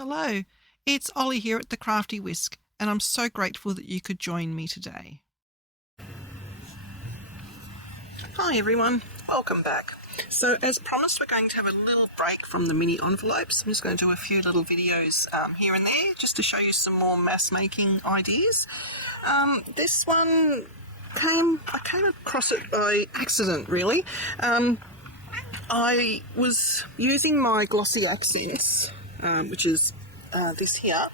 Hello, it's Ollie here at the Crafty Whisk, and I'm so grateful that you could join me today. Hi everyone, welcome back. So as promised, we're going to have a little break from the mini envelopes. I'm just going to do a few little videos here and there just to show you some more mass making ideas. This one I came across it by accident really. I was using my glossy accents, which is this here.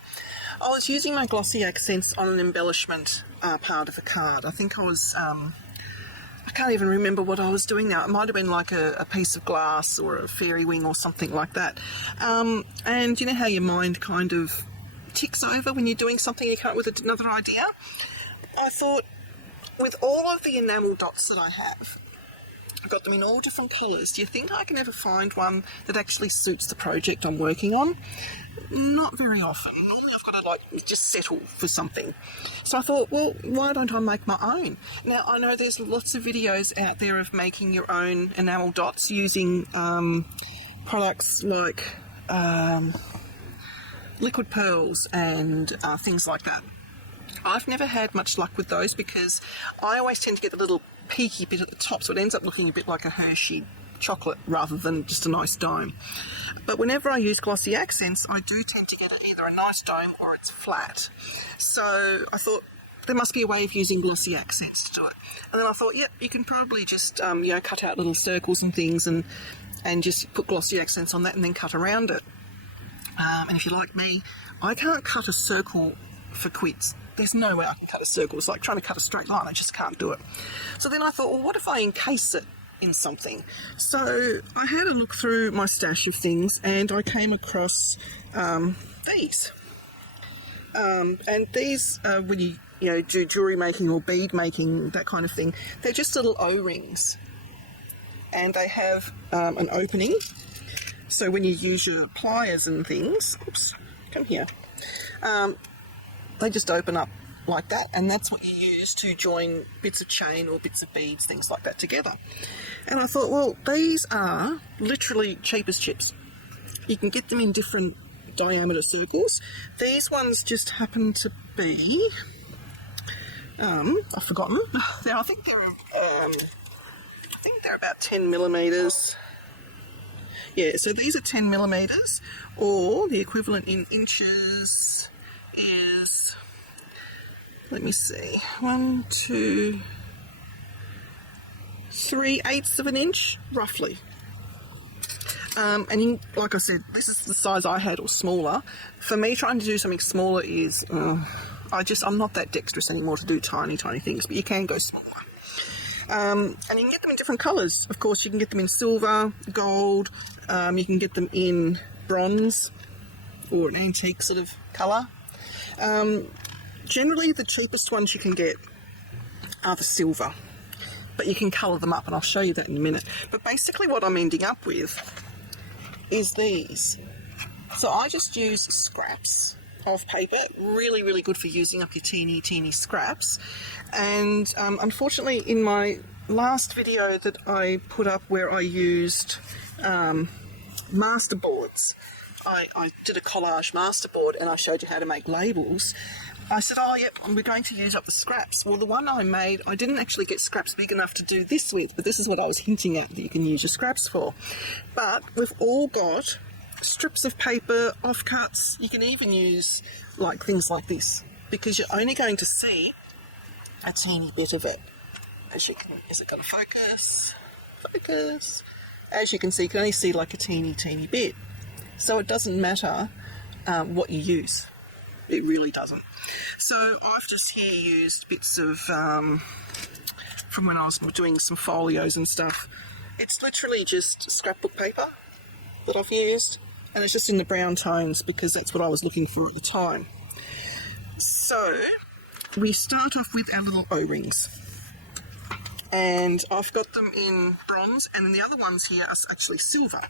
I was using my glossy accents on an embellishment part of the card. I think I can't even remember what I was doing now. It might have been like a piece of glass or a fairy wing or something like that. And you know how your mind kind of ticks over when you're doing something, you come up with another idea? I thought, with all of the enamel dots that I have, I've got them in all different colours. Do you think I can ever find one that actually suits the project I'm working on? Not very often. Normally I've got to like just settle for something. So I thought, well, why don't I make my own? Now I know there's lots of videos out there of making your own enamel dots using products like liquid pearls and things like that. I've never had much luck with those because I always tend to get a little peaky bit at the top, so it ends up looking a bit like a Hershey chocolate rather than just a nice dome. But whenever I use glossy accents, I do tend to get either a nice dome or it's flat. So I thought there must be a way of using glossy accents to do it. And then I thought, yep, you can probably just cut out little circles and things and just put glossy accents on that and then cut around it. And if you're like me, I can't cut a circle for quits. There's no way I can cut a circle. It's like trying to cut a straight line. I just can't do it. So then I thought, well, what if I encase it in something? So I had a look through my stash of things and I came across these. And these, when you do jewellery making or bead making, that kind of thing, they're just little O-rings. And they have an opening. So when you use your pliers and things, oops, come here. They just open up like that, and that's what you use to join bits of chain or bits of beads, things like that together. And I thought, well, these are literally cheap as chips. You can get them in different diameter circles. These ones just happen to be, I've forgotten. I think they're about 10 millimeters. Yeah, so these are 10 millimeters, or the equivalent in inches is, let me see, 1, 2, 3/8 of an inch, roughly. Like I said, this is the size I had, or smaller. For me, trying to do something smaller is, I'm not that dexterous anymore to do tiny things, but you can go smaller. And you can get them in different colours. Of course, you can get them in silver, gold, you can get them in bronze, or an antique sort of colour. Generally, the cheapest ones you can get are the silver, but you can colour them up, and I'll show you that in a minute. But basically what I'm ending up with is these. So I just use scraps of paper, really good for using up your teeny scraps. And unfortunately, in my last video that I put up where I used masterboards, I did a collage masterboard and I showed you how to make labels. I said, oh yep, we're going to use up the scraps. Well, the one I made, I didn't actually get scraps big enough to do this with, but this is what I was hinting at that you can use your scraps for. But we've all got strips of paper, offcuts. You can even use like things like this, because you're only going to see a teeny bit of it. Is it going to focus? Focus. As you can see, you can only see like a teeny bit. So it doesn't matter what you use. It really doesn't. So I've just here used bits of, from when I was doing some folios and stuff. It's literally just scrapbook paper that I've used, and it's just in the brown tones because that's what I was looking for at the time. So we start off with our little O-rings. And I've got them in bronze, and then the other ones here are actually silver,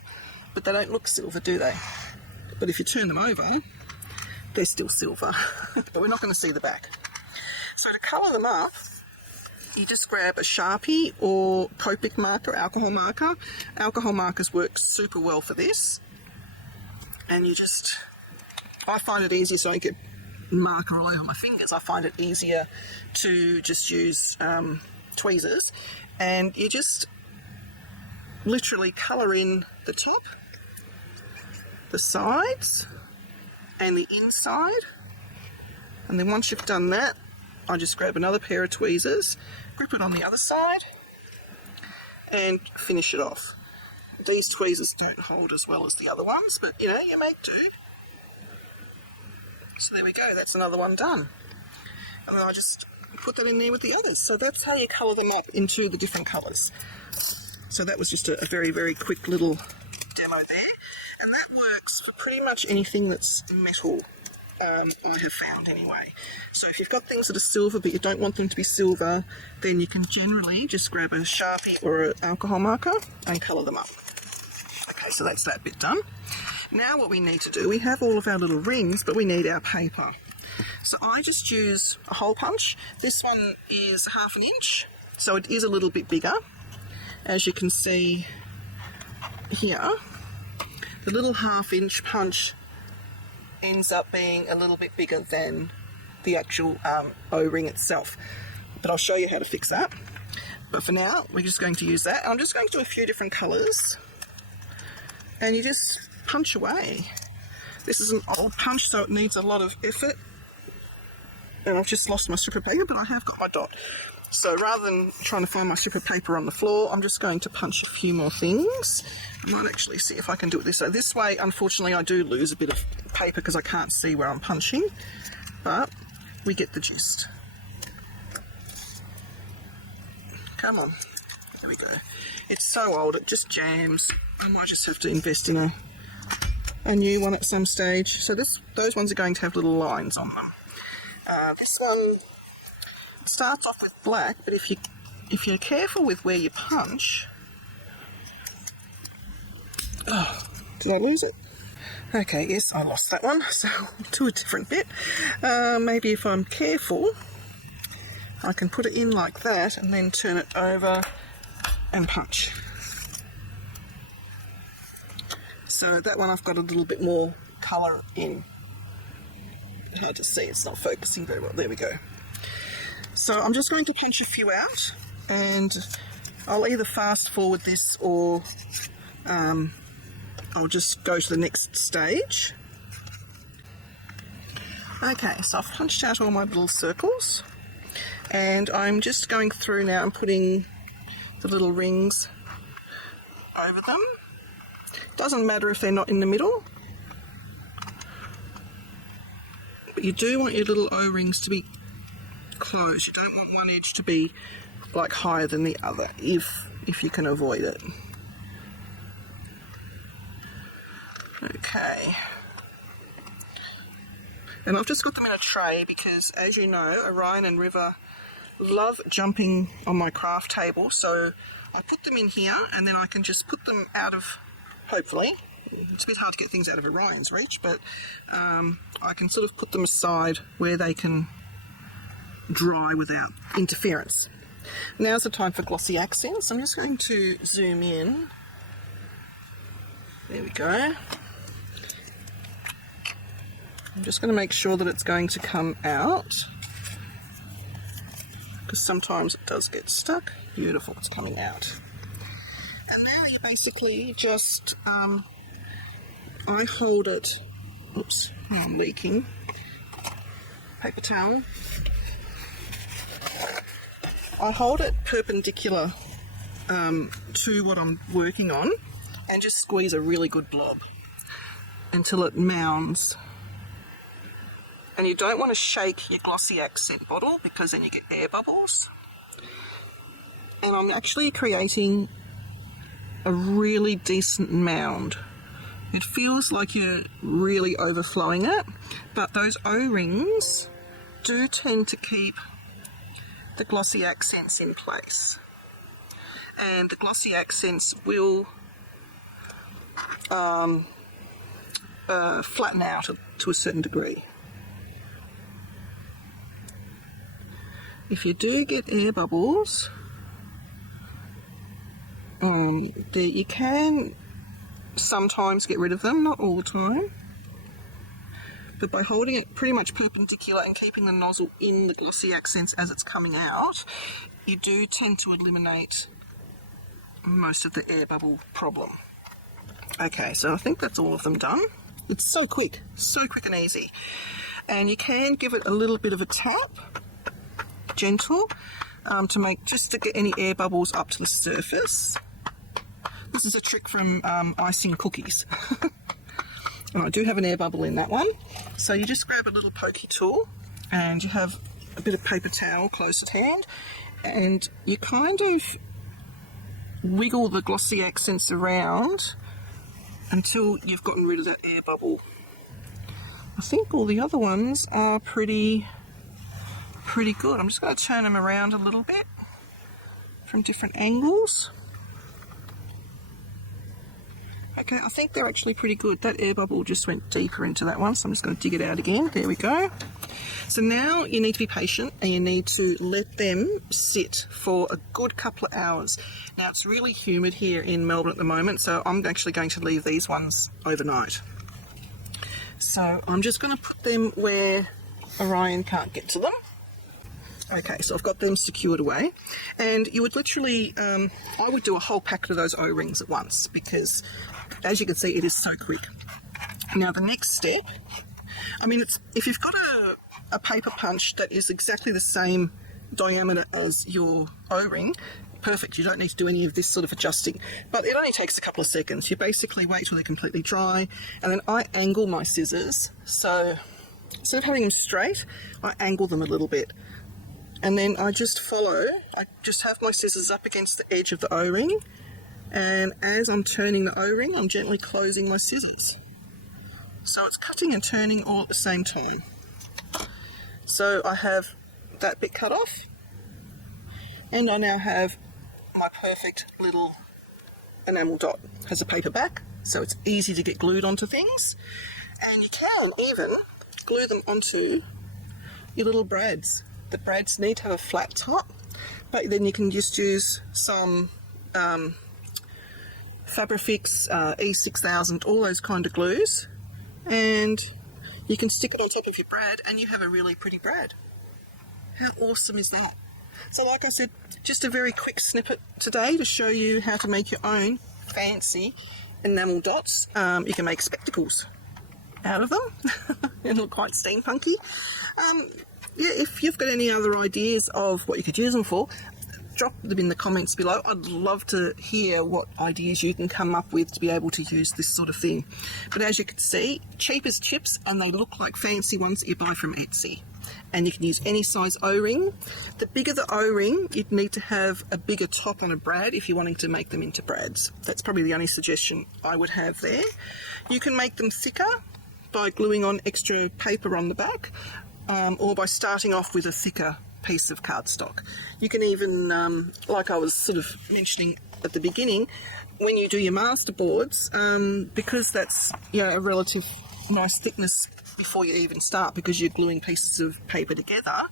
but they don't look silver, do they? But if you turn them over, they're still silver, but we're not going to see the back. So to colour them up, you just grab a Sharpie or Copic marker, alcohol marker. Alcohol markers work super well for this. And you just I find it easier so I get marker all over my fingers. I find it easier to just use tweezers, and you just literally colour in the top, the sides and the inside, and then once you've done that, I just grab another pair of tweezers, grip it on the other side and finish it off. These tweezers don't hold as well as the other ones, but you know, you make do. So there we go, that's another one done. And then I just put that in there with the others. So that's how you colour them up into the different colours. So that was just a very, very quick little demo there. And that works for pretty much anything that's metal, I have found anyway. So if you've got things that are silver but you don't want them to be silver, then you can generally just grab a Sharpie or an alcohol marker and colour them up. Okay, so that's that bit done. Now what we need to do, we have all of our little rings, but we need our paper. So I just use a hole punch. This one is 1/2 inch, so it is a little bit bigger. As you can see here, the little 1/2 inch punch ends up being a little bit bigger than the actual O-ring itself. But I'll show you how to fix that. But for now, we're just going to use that. I'm just going to do a few different colours. And you just punch away. This is an old punch, so it needs a lot of effort. And I've just lost my strip of paper, but I have got my dot. So rather than trying to find my strip of paper on the floor, I'm just going to punch a few more things. I might actually see if I can do it this way. This way, unfortunately, I do lose a bit of paper because I can't see where I'm punching, but we get the gist. Come on. There we go. It's so old, it just jams. I might just have to invest in a new one at some stage. So those ones are going to have little lines on them. This one starts off with black, but if you're careful with where you punch... Oh, did I lose it? Okay, yes, I lost that one, so to a different bit. Maybe if I'm careful, I can put it in like that and then turn it over and punch. So that one I've got a little bit more colour in. Hard to see, it's not focusing very well. There we go. So I'm just going to punch a few out, and I'll either fast forward this or I'll just go to the next stage. Okay, so I've punched out all my little circles, and I'm just going through now and putting the little rings over them. Doesn't matter if they're not in the middle, but you do want your little O-rings to be close. You don't want one edge to be like higher than the other if you can avoid it. Okay, and I've just got them in a tray because, as you know, Orion and River love jumping on my craft table, so I put them in here and then I can just put them out of, hopefully, it's a bit hard to get things out of Orion's reach, but I can sort of put them aside where they can dry without interference. Now's the time for glossy accents. I'm just going to zoom in. There we go. I'm just going to make sure that it's going to come out, because sometimes it does get stuck. Beautiful, it's coming out. And now you basically just, I hold it, oops, I'm leaking, paper towel. I hold it perpendicular to what I'm working on and just squeeze a really good blob until it mounds. And you don't want to shake your glossy accent bottle because then you get air bubbles. And I'm actually creating a really decent mound. It feels like you're really overflowing it, but those O-rings do tend to keep the glossy accents in place. And the glossy accents will flatten out to a certain degree. If you do get air bubbles, you can sometimes get rid of them, not all the time. but by holding it pretty much perpendicular and keeping the nozzle in the glossy accents as it's coming out, you do tend to eliminate most of the air bubble problem. Okay, so I think that's all of them done. It's so quick and easy. And you can give it a little bit of a tap, gentle, just to get any air bubbles up to the surface. This is a trick from icing cookies. And I do have an air bubble in that one. So you just grab a little pokey tool and you have a bit of paper towel close at hand, and you kind of wiggle the glossy accents around until you've gotten rid of that air bubble. I think all the other ones are pretty good. I'm just going to turn them around a little bit from different angles. Okay, I think they're actually pretty good. That air bubble just went deeper into that one, so I'm just going to dig it out again. There we go. So now you need to be patient and you need to let them sit for a good couple of hours. Now it's really humid here in Melbourne at the moment, so I'm actually going to leave these ones overnight. So I'm just going to put them where Orion can't get to them. Okay, so I've got them secured away, and you would literally, I would do a whole packet of those O-rings at once, because as you can see, it is so quick. Now the next step, I mean, if you've got a paper punch that is exactly the same diameter as your O-ring, perfect. You don't need to do any of this sort of adjusting, but it only takes a couple of seconds. You basically wait till they're completely dry, and then I angle my scissors. So instead of having them straight, I angle them a little bit. And then I just have my scissors up against the edge of the O-ring, and as I'm turning the O-ring, I'm gently closing my scissors. So it's cutting and turning all at the same time. So I have that bit cut off, and I now have my perfect little enamel dot. Has a paper back, so it's easy to get glued onto things, and you can even glue them onto your little brads. The brads need to have a flat top, but then you can just use some Fabrifix, E6000, all those kind of glues, and you can stick it on top of your brad and you have a really pretty brad. How awesome is that? So like I said, just a very quick snippet today to show you how to make your own fancy enamel dots. You can make spectacles out of them. They look quite steampunky. Yeah, if you've got any other ideas of what you could use them for, drop them in the comments below. I'd love to hear what ideas you can come up with to be able to use this sort of thing. But as you can see, cheap as chips, and they look like fancy ones that you buy from Etsy. And you can use any size O-ring. The bigger the O-ring, you'd need to have a bigger top on a brad if you're wanting to make them into brads. That's probably the only suggestion I would have there. You can make them thicker by gluing on extra paper on the back, or by starting off with a thicker piece of cardstock. You can even, like I was sort of mentioning at the beginning, when you do your master boards, because that's, you know, a relative nice thickness before you even start, because you're gluing pieces of paper together,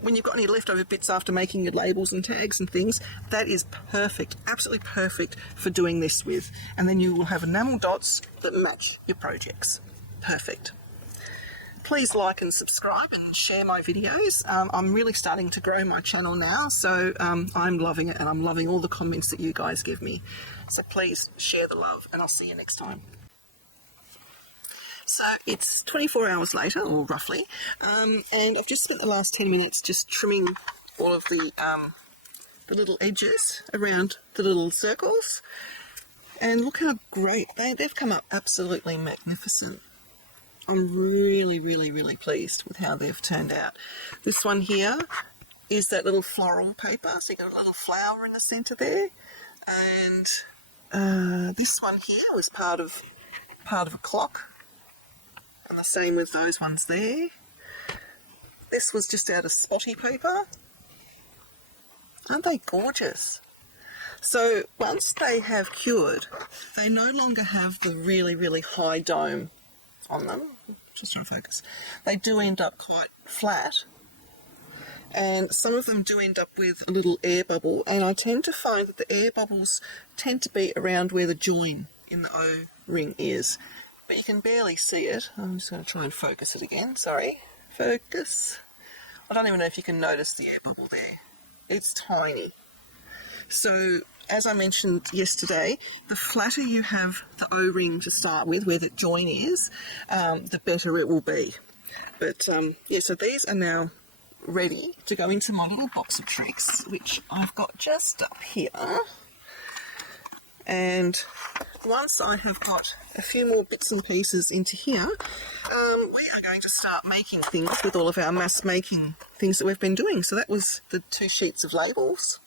when you've got any leftover bits after making your labels and tags and things, that is perfect, absolutely perfect for doing this with. And then you will have enamel dots that match your projects. Perfect. Please like and subscribe and share my videos. I'm really starting to grow my channel now, so I'm loving it, and I'm loving all the comments that you guys give me. So please share the love, and I'll see you next time. So it's 24 hours later, or roughly, and I've just spent the last 10 minutes just trimming all of the little edges around the little circles. And look how great, they've come up absolutely magnificent. I'm really, really, really pleased with how they've turned out. This one here is that little floral paper, so you've got a little flower in the centre there. And this one here was part of a clock. And the same with those ones there. This was just out of spotty paper. Aren't they gorgeous? So once they have cured, they no longer have the really, really high dome on them. Just trying to focus. They do end up quite flat, and some of them do end up with a little air bubble, and I tend to find that the air bubbles tend to be around where the join in the O-ring is. but you can barely see it. I'm just going to try and focus it again. Sorry, focus. I don't even know if you can notice the air bubble there. It's tiny. So, as I mentioned yesterday, the flatter you have the O-ring to start with, where the join is, the better it will be. But yeah, so these are now ready to go into my little box of tricks, which I've got just up here. And once I have got a few more bits and pieces into here, we are going to start making things with all of our mass making things that we've been doing. So that was the 2 sheets of labels.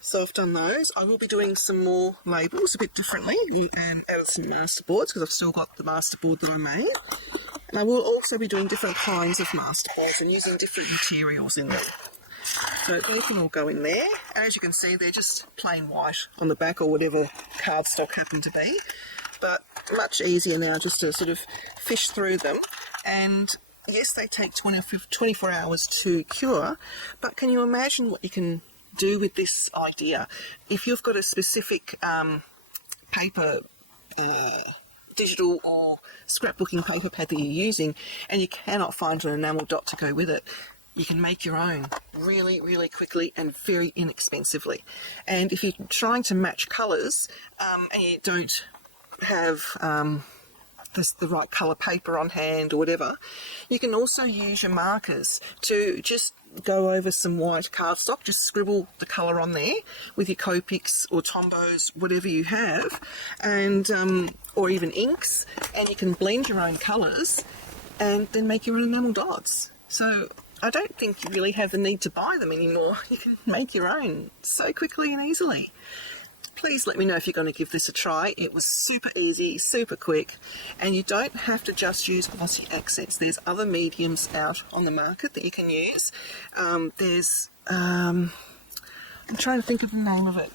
So I've done those. I will be doing some more labels a bit differently and add some masterboards because I've still got the masterboard that I made. And I will also be doing different kinds of masterboards and using different materials in them. So they can all go in there. And as you can see, they're just plain white on the back or whatever cardstock happened to be. But much easier now just to sort of fish through them. And yes, they take 24 hours to cure, but can you imagine what you can do with this idea? If you've got a specific paper, digital or scrapbooking paper pad that you're using and you cannot find an enamel dot to go with it, you can make your own really, really quickly and very inexpensively. And if you're trying to match colours and you don't have the right colour paper on hand or whatever, you can also use your markers to just go over some white cardstock, just scribble the colour on there with your Copics or Tombos, whatever you have, and or even inks, and you can blend your own colours and then make your own enamel dots. So I don't think you really have the need to buy them anymore. You can make your own so quickly and easily. Please let me know if you're going to give this a try. It was super easy, super quick, and you don't have to just use glossy accents. There's other mediums out on the market that you can use. I'm trying to think of the name of it.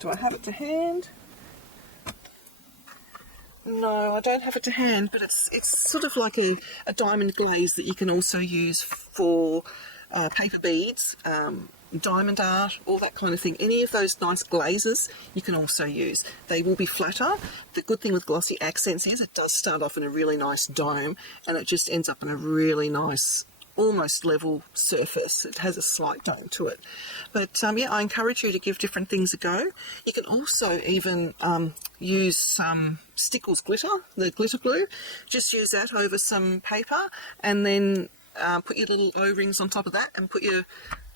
Do I have it to hand? No, I don't have it to hand, but it's sort of like a diamond glaze that you can also use for paper beads, diamond art, all that kind of thing. Any of those nice glazes you can also use. They will be flatter. The good thing with glossy accents is it does start off in a really nice dome and it just ends up in a really nice, almost level surface. It has a slight dome to it. But yeah, I encourage you to give different things a go. You can also even use some Stickles glitter, the glitter glue. Just use that over some paper and then put your little O-rings on top of that and put your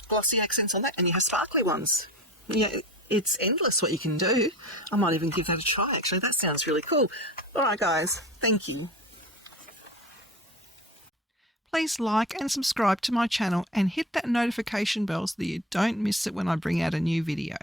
glossy accents on that and you have sparkly ones. Yeah, it's endless what you can do. I might even give that a try actually. That sounds really cool. Alright guys, thank you. Please like and subscribe to my channel and hit that notification bell so that you don't miss it when I bring out a new video.